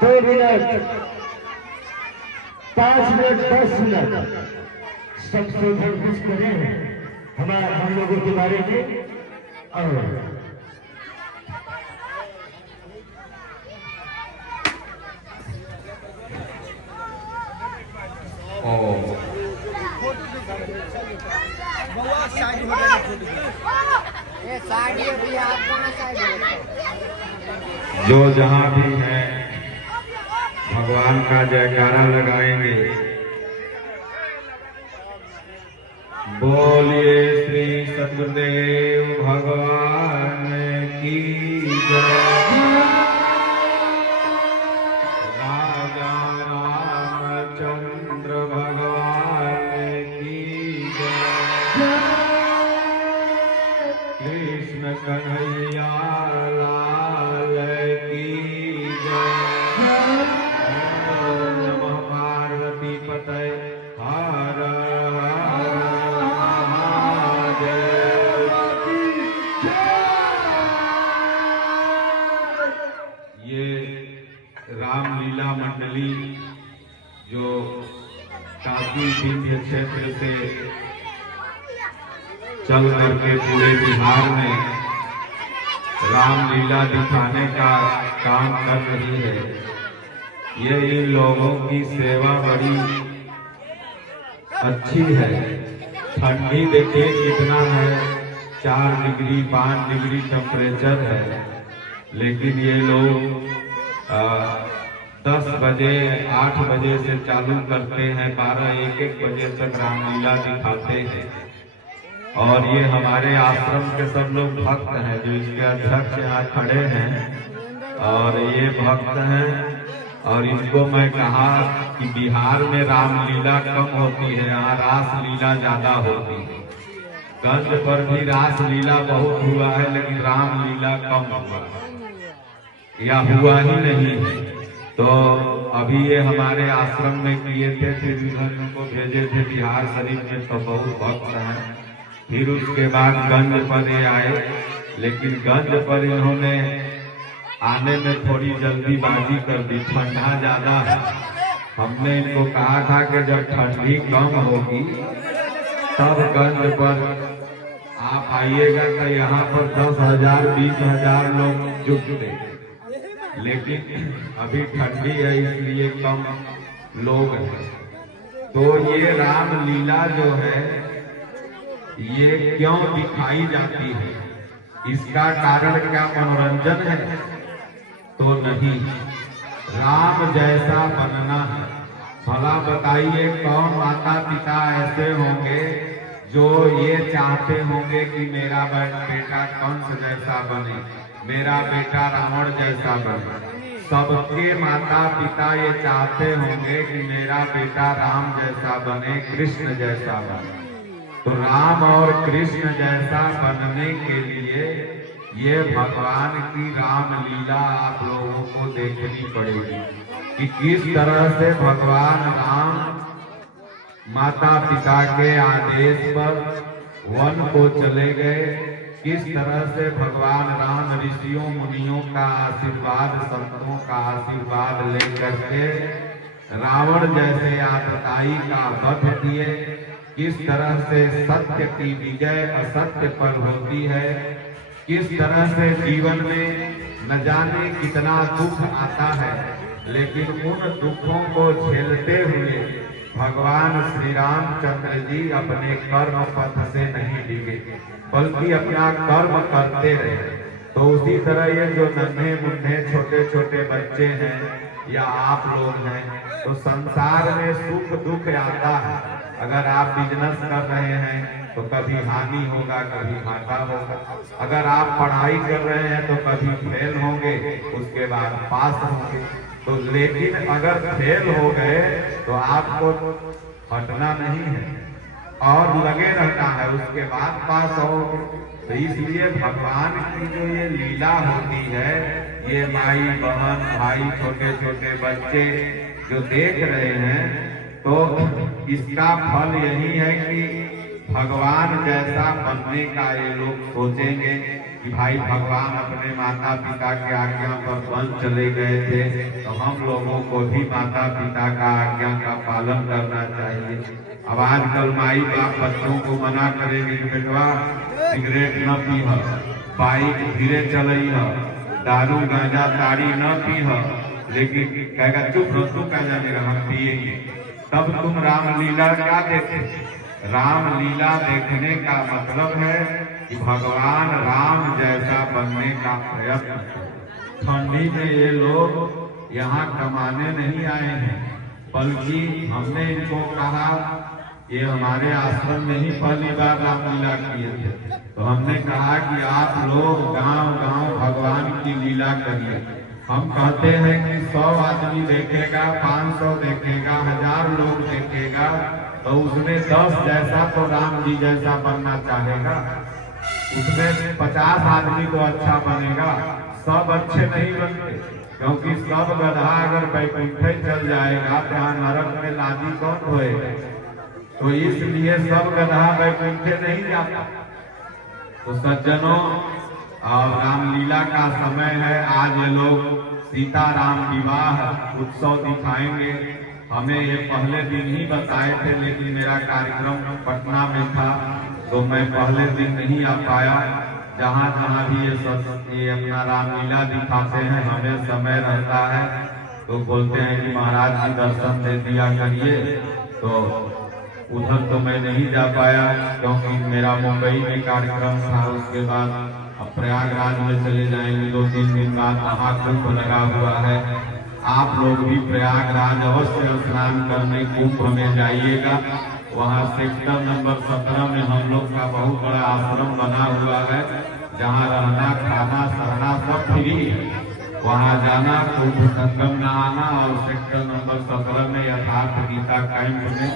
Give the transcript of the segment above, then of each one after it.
2 minute 5 minute 10 minute संशोधन कुछ करें हमारे हम लोगों के बारे में। और जो जहां भी है भगवान का जयकारा लगाएंगे। बोलिए श्री सतगुरुदेव भगवान की जय। राजा रामचंद्र भगवान की जय। कृष्ण कन्हैया लाल की जय। ओम नमः पार्वती पतये हर हर महादेव। ये रामलीला मंडली जो काशी विंध्य क्षेत्र से चल करके पूरे बिहार में रामलीला दिखाने का काम कर रही है। ये इन लोगों की सेवा बड़ी अच्छी है। ठंडी देखिए कितना है, 4 डिग्री 5 डिग्री टेम्परेचर है, लेकिन ये लोग 10 बजे 8 बजे से चालू करते हैं, 12-1 बजे तक रामलीला दिखाते हैं। और ये हमारे आश्रम के सब लोग भक्त हैं, जो इसके अध्यक्ष यहाँ खड़े हैं और ये भक्त हैं। और इनको मैं कहा कि बिहार में रामलीला कम होती है, यहाँ रासलीला ज्यादा होती है। गंज पर भी रासलीला बहुत हुआ है, लेकिन रामलीला कम हुआ या हुआ ही नहीं है। तो अभी ये हमारे आश्रम में किए थे, फिर इनको भेजे थे बिहार शरीफ में, तो बहुत भक्त हैं। फिर उसके बाद गंज पर ये आए, लेकिन गंज पर इन्होंने आने में थोड़ी जल्दीबाजी कर दी, ठंडा ज्यादा है। हमने इनको कहा था कि जब ठंडी कम होगी तब गंज पर आप आइएगा, तो यहाँ पर 10,000 20,000 लोग जुटते, लेकिन अभी ठंडी है इसलिए कम लोग हैं। तो ये रामलीला जो है ये क्यों दिखाई जाती है, इसका कारण क्या मनोरंजन है? तो नहीं, राम जैसा बनना है। भला बताइए कौन माता पिता ऐसे होंगे जो ये चाहते होंगे कि मेरा बेटा कंस जैसा बने, मेरा बेटा रावण जैसा बने। सबके माता पिता ये चाहते होंगे कि मेरा बेटा राम जैसा बने, कृष्ण जैसा बने। तो राम और कृष्ण जैसा बनने के लिए ये भगवान की रामलीला आप लोगों को देखनी पड़ेगी कि किस तरह से भगवान राम माता पिता के आदेश पर वन को चले गए, किस तरह से भगवान राम ऋषियों मुनियों का आशीर्वाद, संतों का आशीर्वाद लेकर के रावण जैसे आतताई का वध किए, किस तरह से सत्य की विजय असत्य पर होती है, किस तरह से जीवन में न जाने कितना दुख आता है, लेकिन उन दुखों को झेलते हुए भगवान श्री रामचंद्र जी अपने कर्म पथ से नहीं डिगे, बल्कि अपना कर्म करते रहे। तो उसी तरह ये जो नन्हे मुन्ने छोटे छोटे बच्चे हैं या आप लोग हैं, तो संसार में सुख दुख आता है। अगर आप बिजनेस कर रहे हैं तो कभी हानि होगा, कभी घाटा होगा। अगर आप पढ़ाई कर रहे हैं तो कभी फेल होंगे, उसके बाद पास होंगे। तो लेकिन अगर फेल हो गए तो आपको हटना नहीं है और लगे रहना है, उसके बाद पास होगे। तो इसलिए भगवान की जो ये लीला होती है, ये माई बहन भाई छोटे छोटे बच्चे जो देख रहे हैं, तो इसका फल यही है कि भगवान जैसा बनने का ये लोग सोचेंगे, कि भाई भगवान अपने माता पिता के आज्ञा पर वन चले गए थे, तो हम लोगों को भी माता पिता का आज्ञा का पालन करना चाहिए। अब आजकल माई बाप बच्चों को मना करेंगे कि बेटवा सिगरेट न पीह, बाइक धीरे चलई है, दारू गांजा ताड़ी न पीह, लेकिन कहेगा चुप रहो, तू क्या जानेगा, हम पिएंगे। तब तुम रामलीला क्या देखे? रामलीला देखने का मतलब है कि भगवान राम जैसा बनने का प्रयत्न। ठंडी में ये लोग यहाँ कमाने नहीं आए हैं, बल्कि हमने इनको कहा, ये हमारे आश्रम में ही पहली बार रामलीला किए थे, तो हमने कहा कि आप लोग गांव गांव भगवान की लीला करिए। हम कहते हैं कि 100 आदमी देखेगा, 500 देखेगा, 1000 लोग देखेगा, तो उसमें 10 जैसा तो राम जी जैसा बनना चाहेगा, उसमें 50 आदमी तो अच्छा बनेगा, सब अच्छे नहीं बनते। क्योंकि सब गधा अगर बैकुंठे चल जाएगा तो यहाँ नरक में लादी कौन होएगा? तो इसलिए सब गधा बैकुंठे नहीं जाता। तो सज्जनों, अब रामलीला का समय है। आज ये लोग सीताराम विवाह उत्सव दिखाएंगे। हमें ये पहले दिन ही बताए थे, लेकिन मेरा कार्यक्रम पटना में था तो मैं पहले दिन नहीं आ पाया। जहाँ जहाँ भी ये अपना रामलीला दिखाते हैं, हमें समय रहता है तो बोलते हैं कि महाराज जी दर्शन दे दिया करिए, तो उधर तो मैं नहीं जा पाया क्योंकि मेरा मुंबई में कार्यक्रम था। उसके बाद अब प्रयागराज में चले जाएंगे, 2-3 दिन बाद महाकुंभ लगा हुआ है। आप लोग भी प्रयागराज अवश्य स्नान करने कुंभ में जाइएगा। वहाँ सेक्टर नंबर 17 में हम लोग का बहुत बड़ा आश्रम बना हुआ है, जहाँ रहना खाना सहना सब फ्री है। वहाँ जाना, कुंभ संगम नहाना और सेक्टर नंबर 17 में यथार्थ गीता कैंप में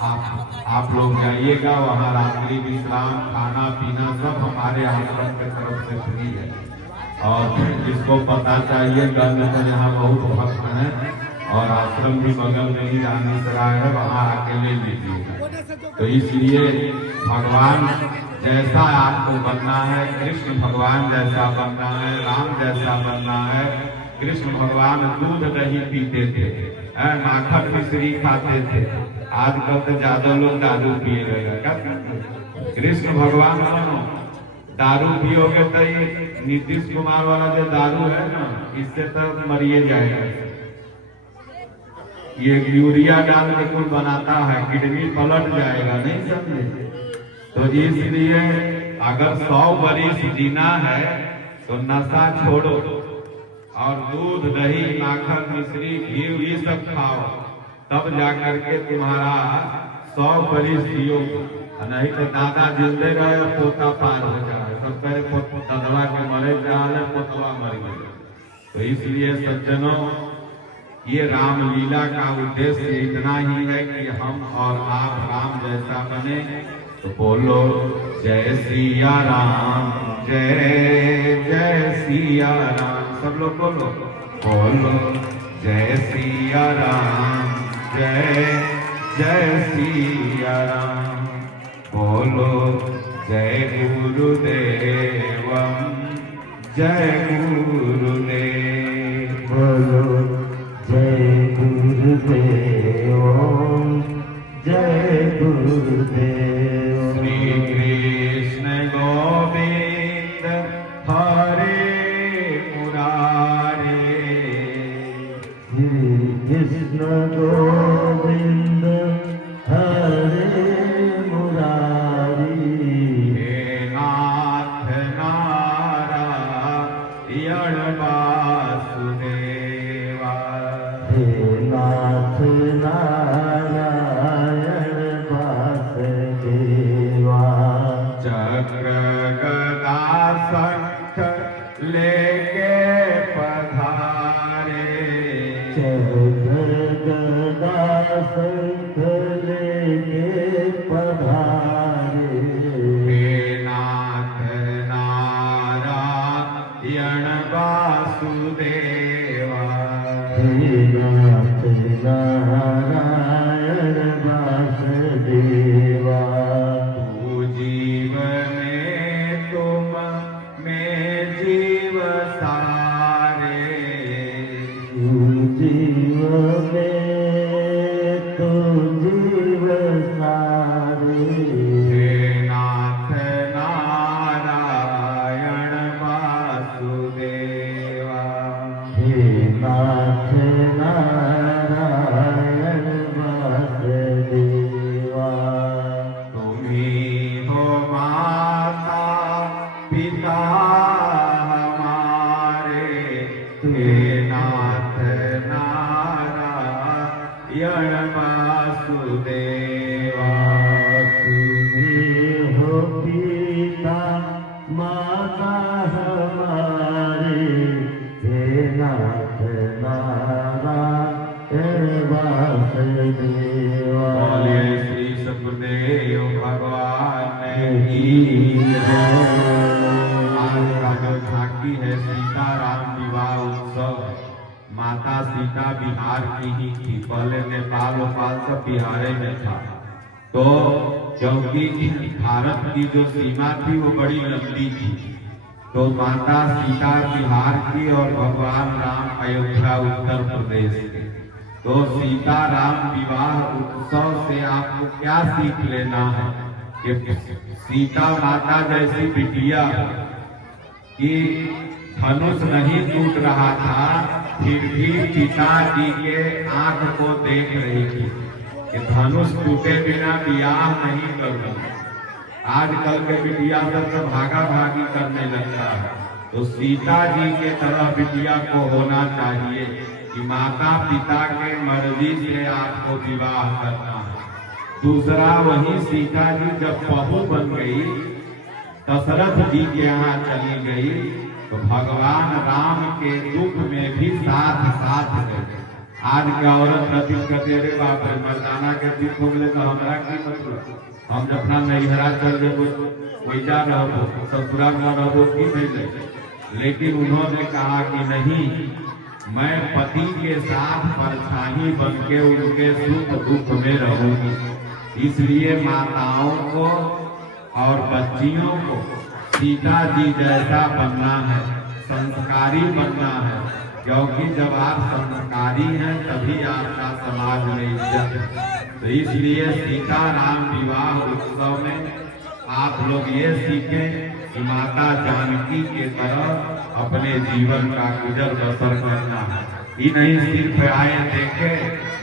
आप लोग जाइएगा। वहाँ रात्रि विश्राम खाना पीना सब हमारे आश्रम की तरफ से फ्री है। और जिसको पता चाहिए गंज तो यहाँ बहुत भक्त हैं और आश्रम भी बगल में ही रामेश्वराय है, वहाँ आके ले लीजिएगा। तो इसलिए भगवान जैसा आपको बनना है, कृष्ण भगवान जैसा बनना है, राम जैसा बनना है। कृष्ण भगवान दूध दही पीते थे, माखन मिश्री खाते थे। आजकल तो ज्यादा लोग दारू पिए रहेगा। कृष्ण भगवान बनो, दारू पियोगे तो ये नीतीश कुमार वाला जो दारू है ना, इससे तो मरिए जाएगा। ये यूरिया डाल के कुल बनाता है, किडनी पलट जाएगा, नहीं समझे? तो इसलिए अगर 100 वर्ष जीना है तो नशा छोड़ो और दूध दही माखन मिश्री घी ये सब खाओ, तब जाकर के तुम्हारा 100 वर्ष जियो। नहीं तो दादा जिंदे रहे, पोता पार हो जाए। सब कहे ददवा के मरे जाए, पोतवा मर गए। तो इसलिए सज्जनों, ये रामलीला का उद्देश्य इतना ही है कि हम और आप राम जैसा बने। तो बोलो जय सिया राम, जय जय सिया राम। सब लोग बोलो, बोलो जय सिया राम, जय जय सिया राम। बोलो जय गुरुदेव, जय गुरुदेव। बोलो जय गुरुदेव, जय गुरुदेव। श्री कृष्ण गोविंद हरे मुरारे, श्री कृष्ण गोविंद हरे मुरारी। हे नाथ नारायण वासुदेवा, हे नाथ नारायण वासुदेवा। चक्र गदा शंख लेके पधारे, चक्र गदा शंख लेके पधारे। हे नाथ नारायण वासुदेवा, हे नाथ नारायण वासुदेवा। तू जीवन में तुम जीव में तू जीव सारे हे नाथ नारायण वासुदेवा हे नाथ नारायण वासुदेवा तुम्ही हो माता पिता हमारे हे नाथ नारायण वासुदेवा तुम्ही हो पिता माता हमारे हे नाथ नारायण वासुदेवा बोलिए श्री सुखदेव भगवान की आज का जो झांकी है सीताराम विवाह उत्सव माता सीता बिहार की ही थी। पहले नेपाल वोपाल सब बिहार में था। तो क्योंकि भारत की जो सीमा थी वो बड़ी लंबी थी, तो माता सीता बिहार की और भगवान राम अयोध्या उत्तर प्रदेश के। तो सीताराम विवाह उत्सव से आपको क्या सीख लेना है कि सीता माता जैसी बिटिया कि धनुष नहीं टूट रहा था, फिर भी पिताजी के आंख को देख रही थी कि धनुष टूटे बिना ब्याह नहीं करूंगा। आजकल के बिटिया सब भागा भागी करने लगता है। तो सीता जी के तरह बिटिया को होना चाहिए कि माता पिता के मर्जी से आपको विवाह करना है। दूसरा, वही सीता जी जब बहू बन गई, दशरथ जी के यहाँ चली गई, तो भगवान राम के दुख में भी साथ साथ गए। आज के औरत रति कहते रे बाप रे मर्दाना के दुख हो गए तो हमरा की मतलब, हम अपना नैहरा चल जेबो वैजा रहो ससुरा में रहो की नहीं। लेकिन उन्होंने कहा कि नहीं, मैं पति के साथ परछाई बन के उनके सुख दुख में रहूंगी। इसलिए माताओं को और बच्चियों को सीता जी जैसा बनना है, संस्कारी बनना है, क्योंकि जब आप संस्कारी हैं तभी आपका समाज में इज्जत है। तो इसलिए सीताराम विवाह उत्सव में आप लोग ये सीखें कि माता जानकी के तरह अपने जीवन का गुजर बसर करना है। ये नहीं सिर्फ आए देखे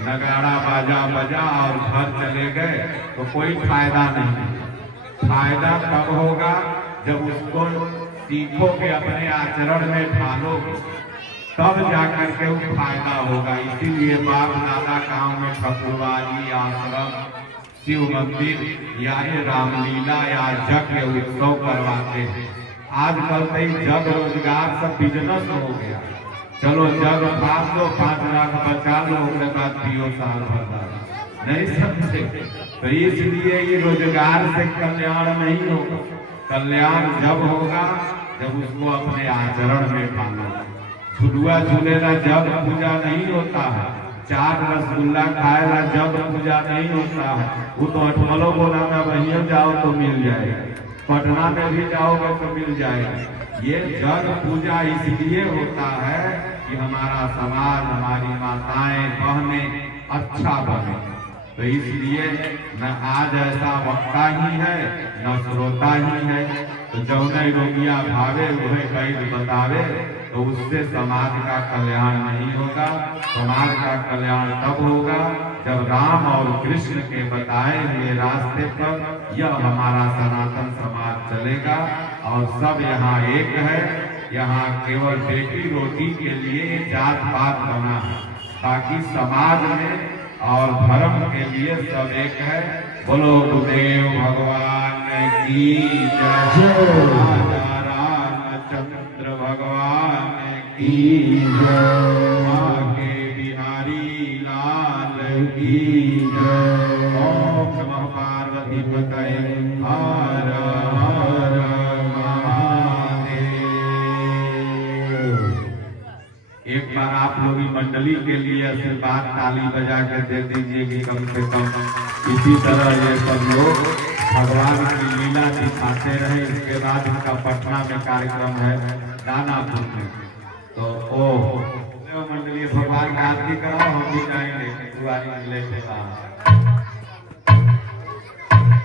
नगाड़ा बाजा बजा और घर चले गए तो कोई फायदा नहीं। फायदा कब होगा जब उसको सीखोगे, अपने आचरण में ढालोगे, तब जाकर के वो फायदा होगा। इसीलिए बाप दादा गांव में ठकुरवाली आश्रम, शिव मंदिर या रामलीला या यज्ञ उत्सव करवाते हैं। आजकल तो जग रोजगार सब बिजनेस हो गया। चलो जग पास लो, 5 लाख बचा लो, उसके बाद पियो साल भर नहीं समझे। तो इसलिए ये रोजगार से कल्याण नहीं होगा। कल्याण जब होगा जब उसको अपने आचरण में ढालो। झुलुआ झूलेला जब पूजा नहीं होता है, 4 रसगुल्ला खाएला जब पूजा नहीं होता है। वो तो अठमलो बोला में वहीं जाओ तो मिल जाएगा, पटना में भी जाओगे तो मिल जाएगा। ये जग पूजा इसलिए होता है कि हमारा समाज, हमारी माताएं बहनें अच्छा बने। तो इसलिए न आज ऐसा वक्ता ही है न श्रोता ही है। तो जौन रोगिया भावे वही वैद बतावे, तो उससे समाज का कल्याण नहीं होगा। समाज का कल्याण तब होगा जब राम और कृष्ण के बताए हुए रास्ते पर यह हमारा सनातन समाज चलेगा और सब यहाँ एक है। यहाँ केवल बेटी रोटी के लिए जात पात बना है, बाकी समाज में और धर्म के लिए सब एक है। बोलो गुरुदेव भगवान की जय, रामचंद्र भगवान की जय, आगे बिहारी लाल की जय। ओम नमः पार्वती पतये हर हर महादेव। एक बार आप लोग मंडली के लिए आशीर्वाद ताली बजा कर दे दीजिए कि कम से कम इसी तरह ये सब लोग भगवान की लीला दिखाते रहे। इसके बाद इनका पटना में कार्यक्रम है, दानापुर में। तो मंडली भगवान का आरती कराओ, हम भी जाएंगे कुआरी जिले के बाद।